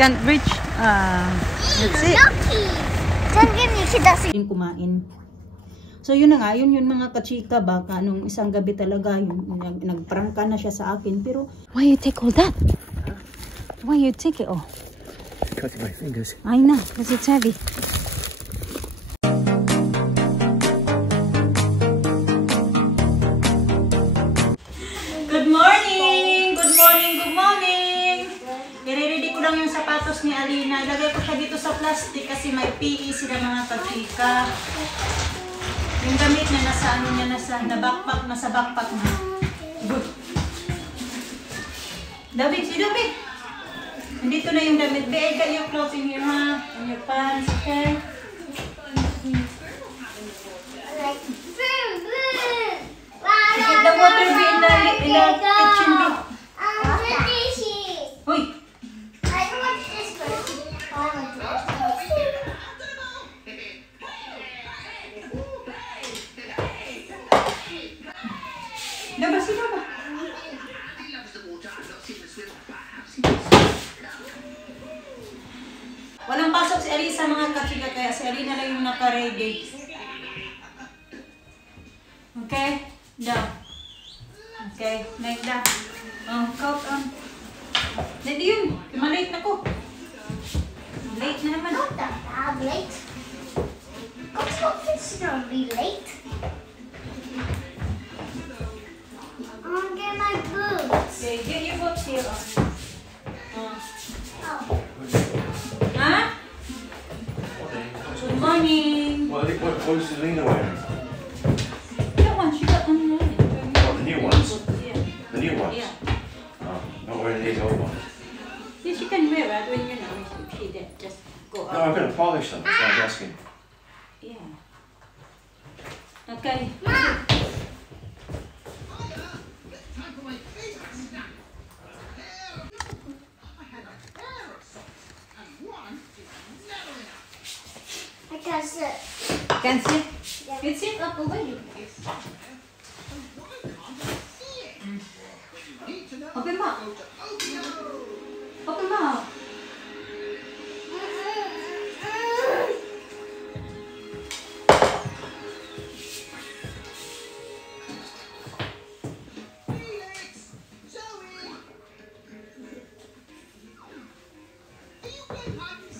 Can't reach. That's it. Don't give me kidasi. Kumain. So yun na nga, yun mga kachika, baka nung isang gabi talaga yun, nagprangka na siya sa akin. Pero why you take all that? Why you take it all? Cutting my fingers. I know, because it's heavy. Good morning! Good morning! Good morning! I-ready ko lang yung sapatos ni Alina. Ilagay ko siya dito sa plastic kasi may PE sila mga kachika. Yung damit niya nasa ano niya, nasa backpack na. Good. David, si David! Nandito na yung damit. Be, get your clothes in here, ha? And your pants, okay? Get the water be in the kitchen be. Uy! Diba, sino ba? Walang pasok si Arisa mga kachika, kaya si Arina lang yung naka-ready. Okay? Down. Okay, like that. Count on. Hindi yun. Malate na ko. Late na naman. Not that bad, late. It's not be late. I want to get my boots. Okay, get your boots here. Oh. Huh? Good morning. What is Selena wearing? That one, she got one more. Oh, the new ones? Yeah. The new ones? Yeah. Oh, not wearing these old ones. Yeah, she can wear it when, you know, she did. Just go No, I'm out. going to polish them, that's what I'm asking. Yeah. Okay. I can sit. Can sit? You sit up already. Open mouth. Open mouth.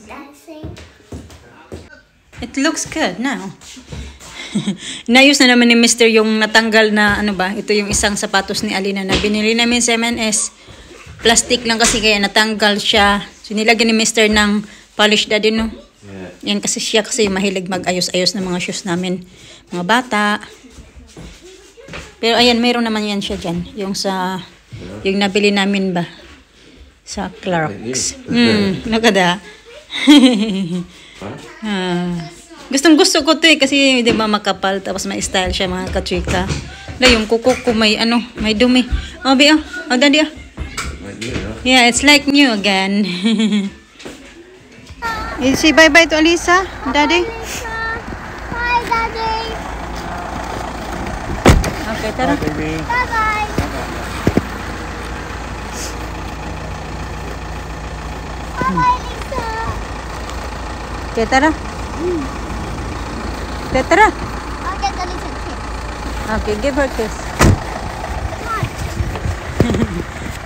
Dancing. It looks good now. Inayos na naman ni Mr. yung natanggal na ano ba, ito yung isang sapatos ni Alina na binili namin sa M&S. Plastic lang kasi kaya natanggal siya. So nilagyan ni Mr. ng polish daddy, no? Yeah. Yan kasi siya kasi mahilig mag-ayos-ayos ng mga shoes namin. Mga bata. Pero ayan, mayroon naman yan siya dyan. Yung sa, yung nabili namin ba? Sa Clarks. Look at that. Gustong gusto ko to eh kasi di ba makapal tapos may style siya mga kachika. Na yung kuko ko may ano, may dumi. Oh, bi oh. Oh, daddy oh. Yeah, it's like new again. You say bye-bye to Alisa, daddy? Hi, Daddy. Okay, tara. Bye-bye. Bye-bye, Lisa. Okay, tara. Okay, tara. I'll get the little kid. Okay, give her a kiss.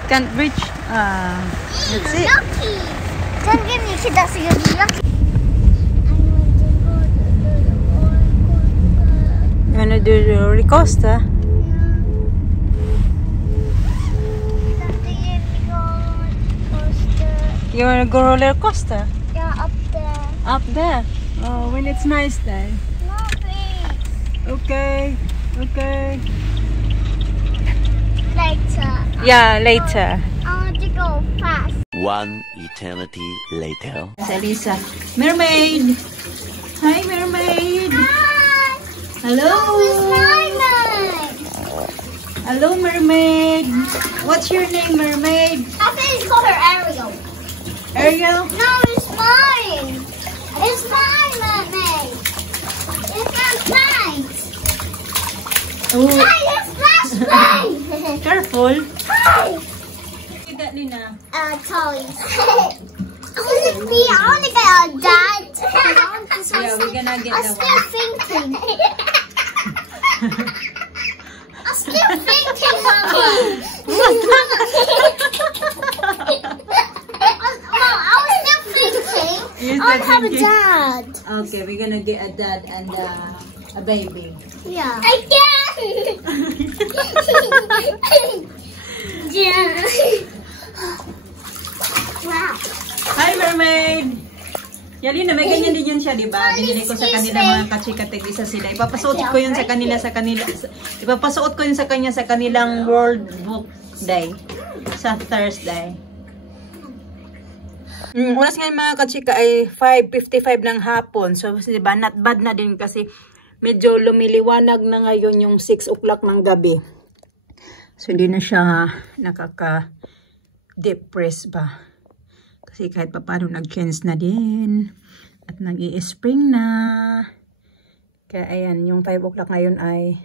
Can't reach. That's it. Lucky. Don't give me kid, that's you're lucky. You wanna do the roller coaster? You wanna go roller coaster? Yeah, up there. Up there. Oh, when it's nice then. No, please. Okay. Okay. Later. Yeah, later. I want to go fast. One eternity later. Elisa. Mermaid. Hi, mermaid. Hi. Hello. Mermaid. Hello, mermaid. What's your name, mermaid? I think it's called her Ariel. Ariel? No, it's mine. It's mine, mermaid. It's not mine. Oh, Hi, it's flashlight. careful. Hi. That Lina? Toys. I want to get a dad. Yeah, we're gonna get I'm that still one. thinking. I'm still thinking, Mama. I was still thinking. You're I want to still have a thinking? dad. Okay, we're gonna get a dad and a baby. Yeah. Again. Yeah. Wow. Hi, mermaid! Yalina, may ganyan din yun siya, di ba? Binili ko sa kanila mga kachika, tig-isa sila. Ipapasuot ko yun sa kanila ipapasuot ko yun sa kanya sa kanilang World Book Day. Sa Thursday. Oras ngayon mga kachika ay 5:55 ng hapon. So, di ba, not bad na din kasi medyo lumiliwanag na ngayon yung 6 o'clock ng gabi. So, hindi na siya nakaka-depress ba. Kasi kahit pa paano nag-change na din. At nag-i-spring na. Kaya ayan, yung 5 o'clock ngayon ay,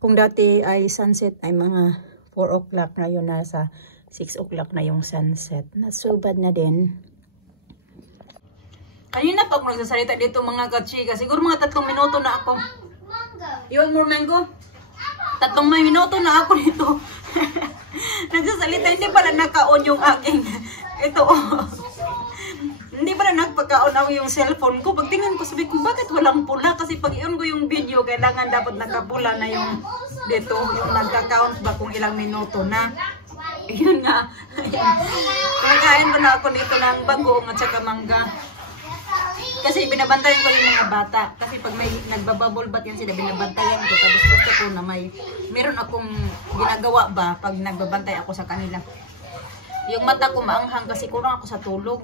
kung dati ay sunset ay mga 4 o'clock, ngayon nasa 6 o'clock na yung sunset. Not so bad na din. Kanina pa ako nagsasalita dito mga kachika. Siguro mga 3 minuto na ako. You want more mango? 3 minuto na ako dito. Nagsasalita, hindi pala naka-on yung aking ito. Hindi pala nagpaka-on ako yung cellphone ko. Pagtingin ko, sabi ko, bakit walang pula? Kasi pag i-on ko yung video, kailangan dapat nakapula na yung dito, yung nagka-count ba kung ilang minuto na. Yun nga. Nakain mo na ako dito ng bagoong at saka mangga. Kasi binabantayan ko yung mga bata. Kasi pag may nagbabubble bath yan sila, binabantayan ko. Tapos gusto ko na meron akong ginagawa ba pag nagbabantay ako sa kanila. Yung mata ko maanghang kasi kurang ako sa tulog.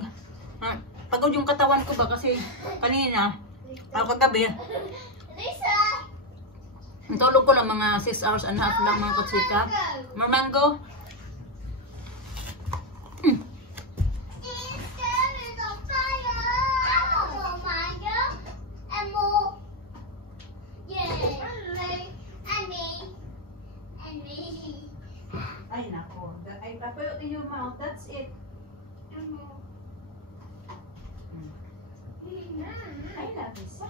Pagod yung katawan ko ba kasi kanina, kagabi, tulog ko lang mga 6 hours and a half lang mga katsika. More mango? Ay nako, I put it in your mouth, that's it. Ay lapis.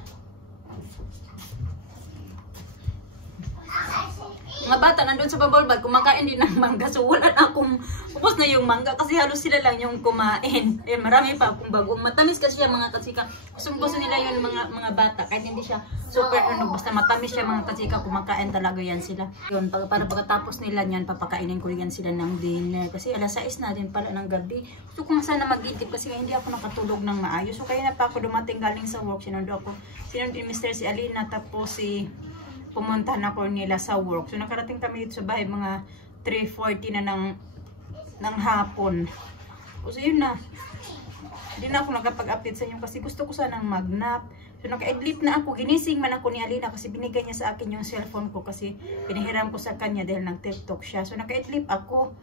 Mga bata nandun sa bubble bath, kumakain din ng mangga. So wala na akong, ubos na yung mangga kasi halos sila lang yung kumain. Ayan, marami pa akong bagong. Matamis kasi yung mga katsika. Gusto nila yun mga bata. Kahit hindi siya super basta matamis siya mga katsika, kumakain talaga yan sila. Yun, para pagkatapos nila yan, papakainin ko yan sila ng dinner. Kasi alas 6 na din pala ng gabi. Gusto ko nga sana mag-itip kasi hindi ako nakatulog ng maayos. So kaya na pa ako dumating galing sa work. Sinundo ni Mr. si Alina, tapos pumunta na ko nila sa work. So nakarating kami dito sa bahay mga 3:40 na ng hapon. So yun na. Hindi na ako nakapag-update sa inyo kasi gusto ko sanang mag-nap. So naka-idlip na ako. Ginising man ako ni Alina kasi binigay niya sa akin yung cellphone ko kasi pinahiram ko sa kanya dahil nag-TikTok siya. So naka-idlip ako.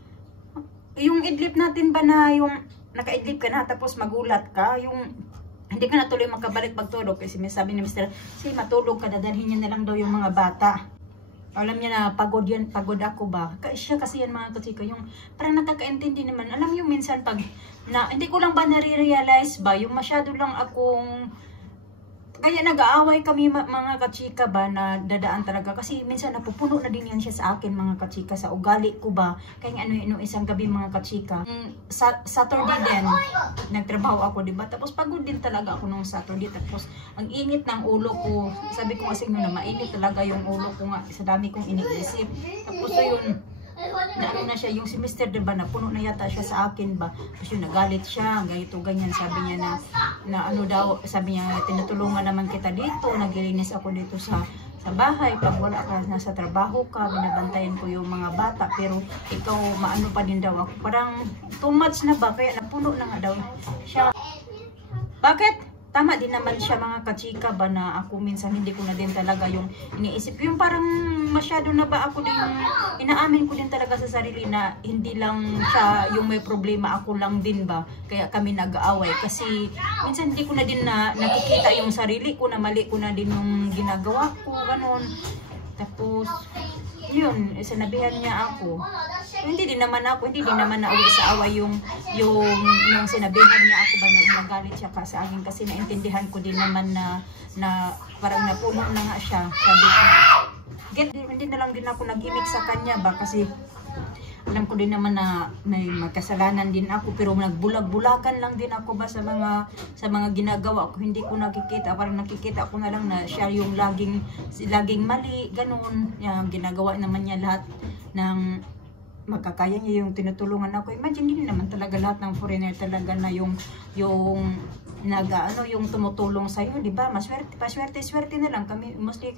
Yung idlip natin ba na yung naka-idlip ka na tapos magulat ka, yung hindi ka na tuloy makabalik pagtulog kasi may sabi ni Mr. Si matulog ka, dadalhin niya na lang daw yung mga bata. Alam niya na pagod yan, pagod ako ba? Siya kasi yan mga katsika, yung parang nakakaintindi naman. Alam yung minsan pag, hindi ko lang ba nare-realize ba, yung masyado lang akong, kaya nag-aaway kami mga katsika ba na dadaan talaga. Kasi minsan napupuno na din yan siya sa akin mga katsika, sa ugali ko ba. Kaya isang gabi mga katsika. Saturday din, nagtrabaho ako diba. Tapos pagod din talaga ako nung Saturday. Tapos ang init ng ulo ko. Sabi ko kasi na mainit talaga yung ulo ko nga. Sa dami kong iniisip. Tapos yun, na siya, yung si Mr. diba, na puno na yata siya sa akin ba. Tapos yun, nagalit siya, ganito, ganyan. Sabi niya na ano daw, sabi niya, tinutulungan naman kita dito, naglilinis ako dito sa bahay. Pag wala ka, nasa trabaho ka, binabantayan ko yung mga bata, pero ikaw, maano pa din daw ako. Parang too much na ba, kaya napuno na nga daw siya. Bakit? Tama din naman siya mga katsika ba na ako minsan hindi ko na din talaga yung iniisip. Yung parang masyado na ba ako din, inaamin ko din talaga sa sarili na hindi lang siya yung may problema, ako lang din ba. Kaya kami nag-aaway kasi minsan hindi ko na din nakikita yung sarili ko na mali ko na din yung ginagawa ko, ganon. Tapos, yun, sinabihan niya ako. Hindi din naman nauwi sa away yung sinabihan niya ako ba nung nagalit siya sa akin kasi naintindihan ko din naman na parang napuno na nga siya. Sabi ko, hindi na lang din ako nag-imik sa kanya ba kasi alam ko din naman na may magkasalanan din ako pero nagbulag-bulakan lang din ako ba sa mga ginagawa ko. Hindi ko nakikita, parang nakikita ko na lang na siya yung laging mali, ganun. Yung ginagawa naman niya lahat ng makakaya niya yung tinutulungan ako. Imagine din naman talaga lahat ng foreigner talaga na yung yung tumutulong sa iyo, di ba? Paswerte na lang kami mostly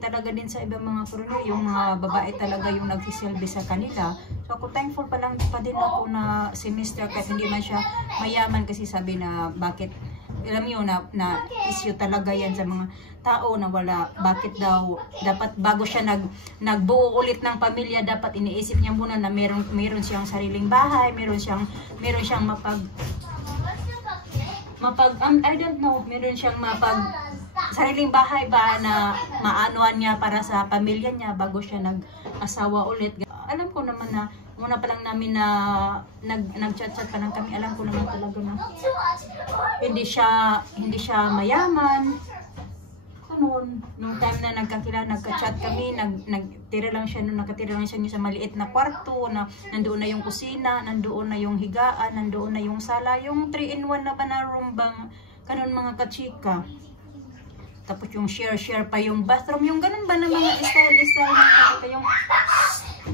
talaga din sa ibang mga foreigner yung mga babae talaga yung nagsisilbi sa kanila. So ako thankful pa din ako na si Mr. kahit hindi man siya mayaman kasi sabi na bakit alam niyo na issue talaga yan sa mga tao na wala, bakit daw dapat bago siya nagbuo ulit ng pamilya dapat iniisip niya muna na meron siyang sariling bahay, meron siyang I don't know, meron siyang sariling bahay ba na maanuan niya para sa pamilya niya bago siya nag-asawa ulit. Alam ko naman na muna pa lang namin na nag-chat-chat pa lang kami, alam ko naman talaga na hindi siya mayaman. Noon, nung time na nagka-chat kami, nakatira lang siya sa maliit na kwarto, na nandoon na yung kusina, nandoon na yung higaan, nandoon na yung sala, yung 3-in-1 na ba na room bang, ganun mga kachika. Tapos yung share pa yung bathroom, yung ganun ba na mga style yung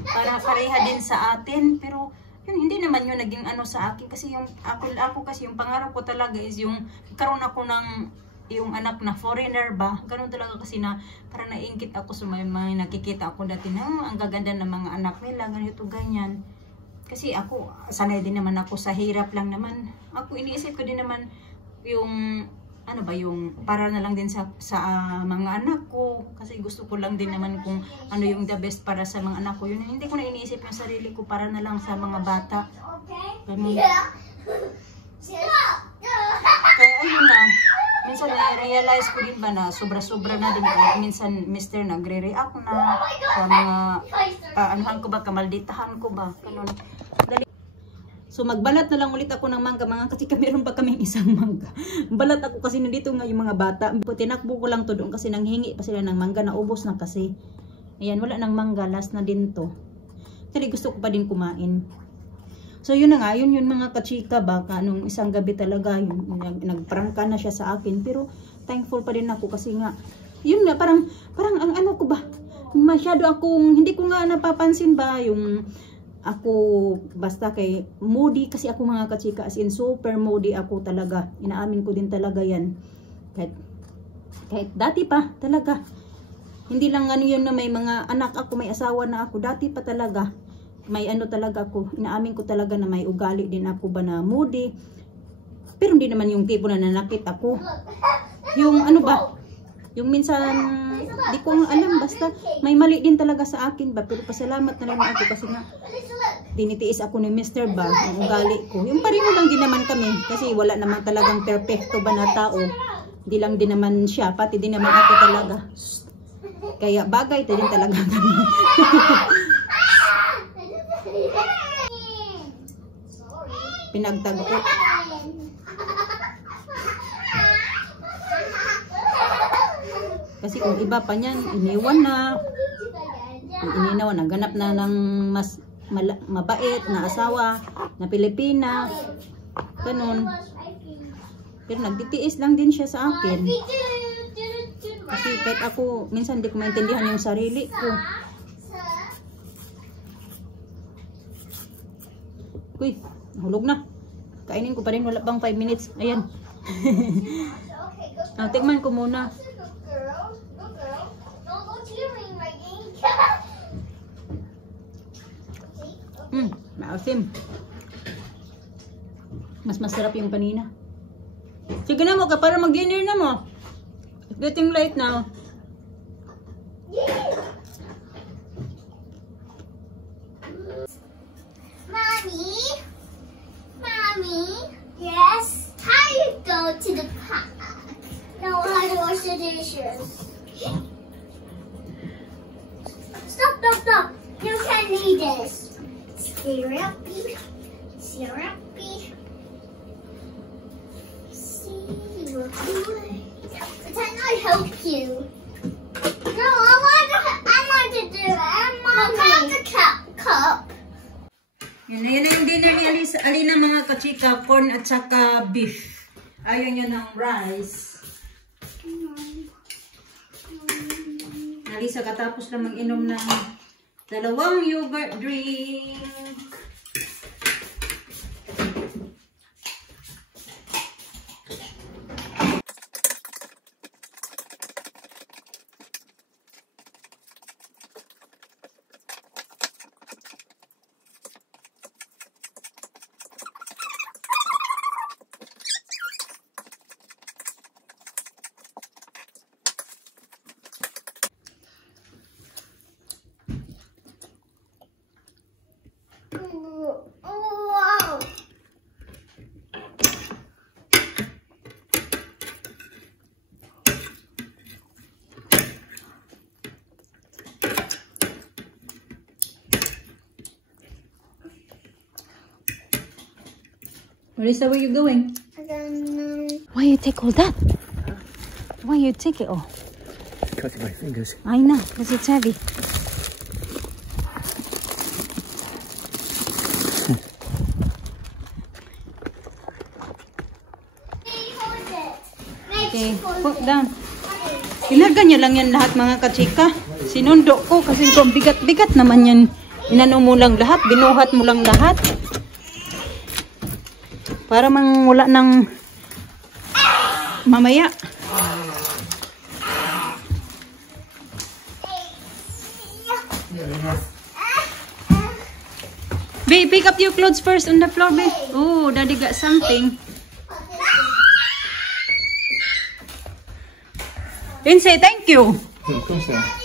para pareha din sa atin, pero yun, hindi naman yun naging ano sa akin, kasi yung ako kasi yung pangarap ko talaga is yung karoon ako ng yung anak na foreigner ba, ganun talaga kasi na para naiingit ako sa mga nakikita ako dati na ang gaganda ng mga anak nila, ganito ganyan. Kasi ako, sanay din naman ako sa hirap lang naman. Ako iniisip ko din naman yung ano ba yung para na lang din sa mga anak ko, kasi gusto ko lang din naman kung ano yung the best para sa mga anak ko. Yun, hindi ko na iniisip yung sarili ko para na lang sa mga bata. Ganun. Kaya ayun na. Minsan na-realize ko din ba na sobra-sobra na din. Minsan Mr. nagre-react na sa mga anuhan ko ba, kamalditahan ko ba. Ganun. So magbalat na lang ulit ako ng mangga mga kasi meron pa kaming isang mangga. Balat ako kasi nandito nga yung mga bata. Tinakbo ko lang to doon kasi nanghingi pa sila ng mangga, naubos na kasi. Ayan, wala ng mangga, last na din to. Kasi gusto ko pa din kumain. So yun na nga, yun mga kachika baka nung isang gabi talaga nagprangka na siya sa akin, pero thankful pa din ako kasi nga yun nga parang ang ano ko ba, masyado akong hindi ko nga napapansin ba yung ako basta kay moody kasi ako mga kachika, as in super moody ako talaga, inaamin ko din talaga yan kahit dati pa talaga, hindi lang ano yun na may mga anak ako, may asawa na ako, dati pa talaga may ano talaga ako, inaamin ko talaga na may ugali din ako ba na moody. Pero hindi naman yung tipo na nanakit ako. Yung ano ba, yung minsan, di ko alam, basta may mali din talaga sa akin ba. Pero pasalamat na lang ako kasi nga, dinitiis ako ni Mr. ba, ang ugali ko. Yung pareho lang din naman kami, kasi wala naman talagang perfecto ba na tao. Hindi lang din naman siya, pati din naman ako talaga. Kaya bagay din talaga kami. Pinagtago ko. Kasi kung iba pa niyan, iniwan na. Ininawan, naghanap na ng mas mabait na asawa na Pilipina. Ganun. Pero nagtitiis lang din siya sa akin. Kasi kahit ako, minsan hindi ko maintindihan yung sarili ko. Uy, hulog na. Kainin ko pa rin, wala pang 5 minutes. Ayan. Tingnan ko muna. Maasim. Mas masarap yung kanina. Sige na mo ka para mag-dinner na mo. It's getting late now. Mommy, yes? How do you go to the park? No, how to wash the dishes. Stop, stop. You can need this. Syrupy. Syrupy. Syrupy. Can I help you? No, I want to do it. I want the cup. Yan na yung dinner ni Alina mga kachika, corn at saka beef. Ayaw niya ng rice. Alisa katapos lang mag-inom ng 2 yogurt drink. Wow. Marisa, where you going? Why you take all that? Why you take it all? Cutting my fingers. I know, because it's heavy. Okay, put down. Ilarga niya lang yan lahat mga kachika. Sinundo ko kasi kung bigat-bigat naman yan. Inano mo lang lahat, binuhat mo lang lahat. Para mangwala ng mamaya. Babe, pick up your clothes first on the floor, babe. Oh, daddy got something. Then say thank you. Close that.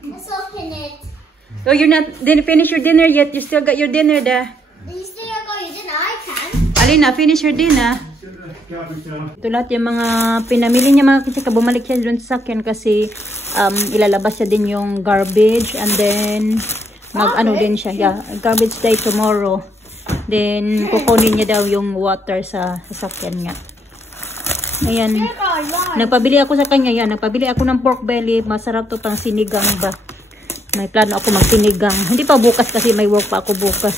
Let's open it. Oh, you're not didn't finish your dinner yet. You still got your dinner there. You still got your dinner? I can. Alina, finish your dinner. Ito lahat yung mga pinamili niya mga kasi bumalik siya doon sa sakyan kasi ilalabas siya din yung garbage and then mag-ano din siya. Yeah, garbage day tomorrow. Then kukunin niya daw yung water sa sasakyan niya. Ayan. Nagpabili ako sa kanya yan. Nagpabili ako ng pork belly. Masarap to pang sinigang ba. May plano ako magsinigang. Hindi pa bukas kasi may work pa ako bukas.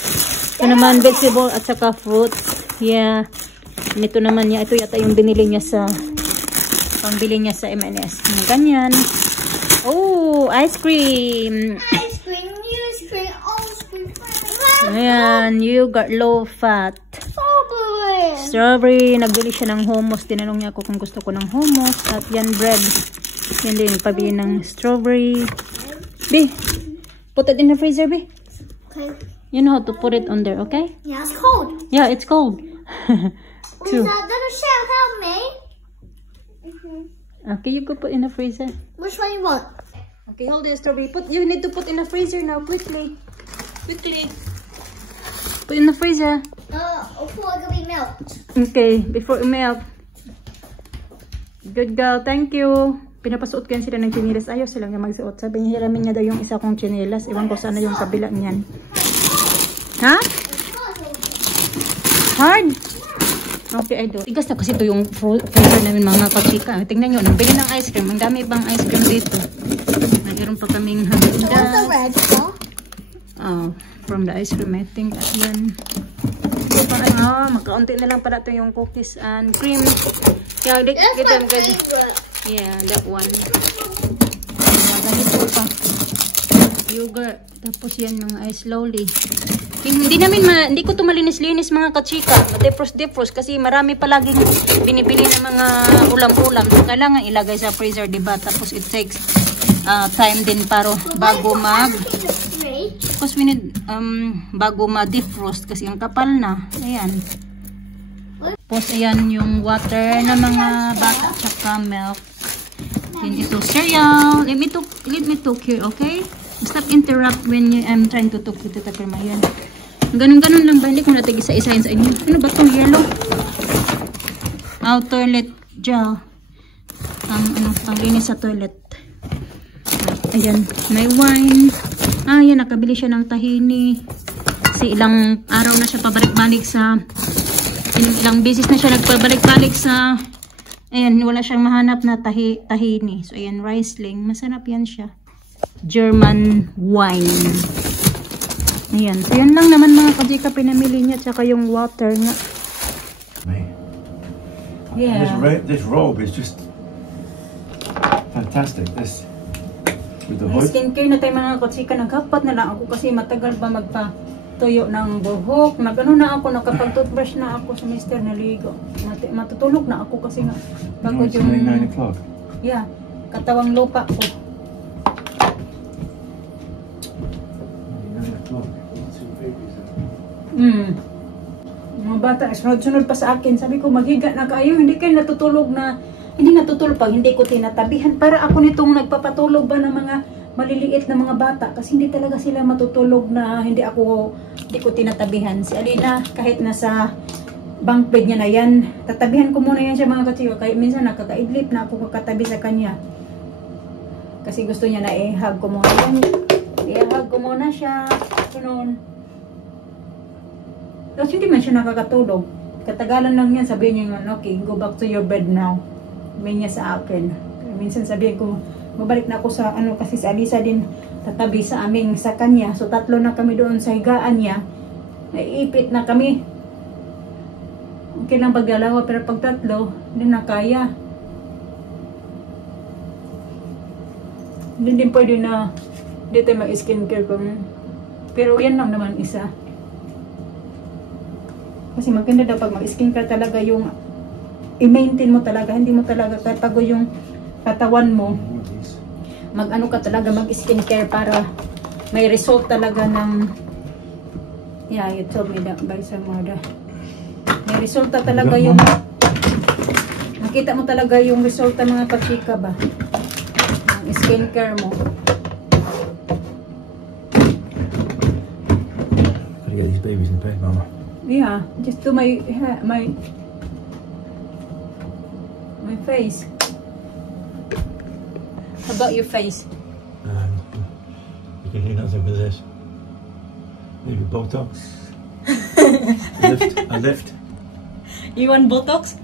Ito naman vegetable at saka fruit. Yeah. Ito naman niya. Ito yata yung binili niya sa pambili niya sa M&S. Ganyan. Oh, ice cream. Ice cream, ice cream, ice cream. Ayan. You got low fat. Strawberry. Nagbili siya ng hummus. Tinanong niya ako kung gusto ko ng hummus. At yan bread. Yan din. Pabili ng strawberry. B, put it in the freezer, B. Okay. You know how to put it on there, okay? Yeah, it's cold. Yeah, it's cold. Two. That'll help me. Okay, you could put in the freezer. Which one you want? Okay, hold the strawberry. You need to put in the freezer now, quickly. Quickly. Put in the freezer. Before it will be melted. Okay, before it melt. Good girl, thank you. Pinapasuot ko yan sila ng chinelas. Ayaw silang niya magsuot. Sabi niya, hiramin niya daw yung isa kong chinelas. Iwan ko sana yung kabila niyan. Ha? Hard? Okay, I do. Tigas na kasi ito yung freezer namin mga kachika. Tingnan nyo, nagbili ng ice cream. Ang dami bang ice cream dito. Mayroon pa kaming handa. The red one. Oh, from the ice cream, I think. At yan. Magkaunti na lang pala ito yung cookies and cream. Yeah, That's my favorite. Yeah, that one. Ganito pa. Yogurt. Tapos yan mga ice slowly. Hindi ko ito malinis-linis mga kachika. Defrost kasi marami palaging binibili ng mga ulam-ulam. So, kailangan ilagay sa freezer, diba? Tapos it takes time din bago because we need bago ma-defrost kasi ang kapal na. Ayan. Tapos ayan yung water na mga bata tsaka milk. Then ito cereal. Let me talk here, okay? Stop interrupt when I'm trying to talk to Tita Karma. Ayan. Ganun-ganun lang ba? Hindi ko natin isa-isahin sa inyo. Ano ba itong yellow? Toilet gel. Panglinis sa toilet. Ayan, may wine. Ayan, nakabili siya ng tahini. Kasi ilang araw na siya pabalik-balik sa... Ilang beses na siya nagpabalik-balik sa... Ayan, wala siyang mahanap na tahini. So, ayan, Riesling. Masarap yan siya. German wine. Ayan. So, yun lang naman mga kajika pinamili niya. Tsaka yung water nga. Yeah. This robe is just fantastic. This with the May hood. skincare na tayo mga kajika. Naghapat na lang ako kasi matagal pa magpatuyo ng buhok. Nag-ano na ako, nakapag-toothbrush na ako sa Mr. Naligo. Matutulog na ako kasi nga. No, it's only 9 o'clock. Yeah. Katawang lupa ko. 9 o'clock. Mga bata, sunod-sunod pa sa akin. Sabi ko, maghiga na kayo. Hindi kayo natutulog na, hindi natutulog pag hindi ko tinatabihan. Para ako nitong nagpapatulog ba ng mga maliliit na mga bata. Kasi hindi talaga sila matutulog na hindi ko tinatabihan. Si Alina, kahit nasa bunk bed niya na yan, tatabihan ko muna yan siya mga katsiyo. Kaya minsan nakakaidlip na ako kakatabi sa kanya. Kasi gusto niya na i-hug ko muna yan. I-hug ko muna siya. Ganun. Tapos hindi man siya nakakatulog. Katagalan lang yan, sabihin niya, okay, go back to your bed now. Sabihin niya sa akin. Minsan sabihin ko, babalik na ako sa kasi si Alisa din tatabi sa aming sa kanya. So tatlo na kami doon sa higaan niya. Naiipit na kami. Okay lang pagdalawa, pero pag tatlo, hindi na kaya. Hindi din pwede na dito mag-skincare kami. Pero yan lang naman isa. Kasi maganda daw pag mag-skincare talaga yung i-maintain mo talaga, hindi mo talaga tatago yung katawan mo. Mag-ano ka talaga, mag-skincare para may result talaga ng you told me that by some mother. May resulta talaga yung makita mo talaga yung resulta mga kachika ba ng skincare mo. Gotta get these babies in bed, Mama. Yeah, just do my face. How about your face? You can do nothing with this. Maybe Botox. A lift. You want Botox?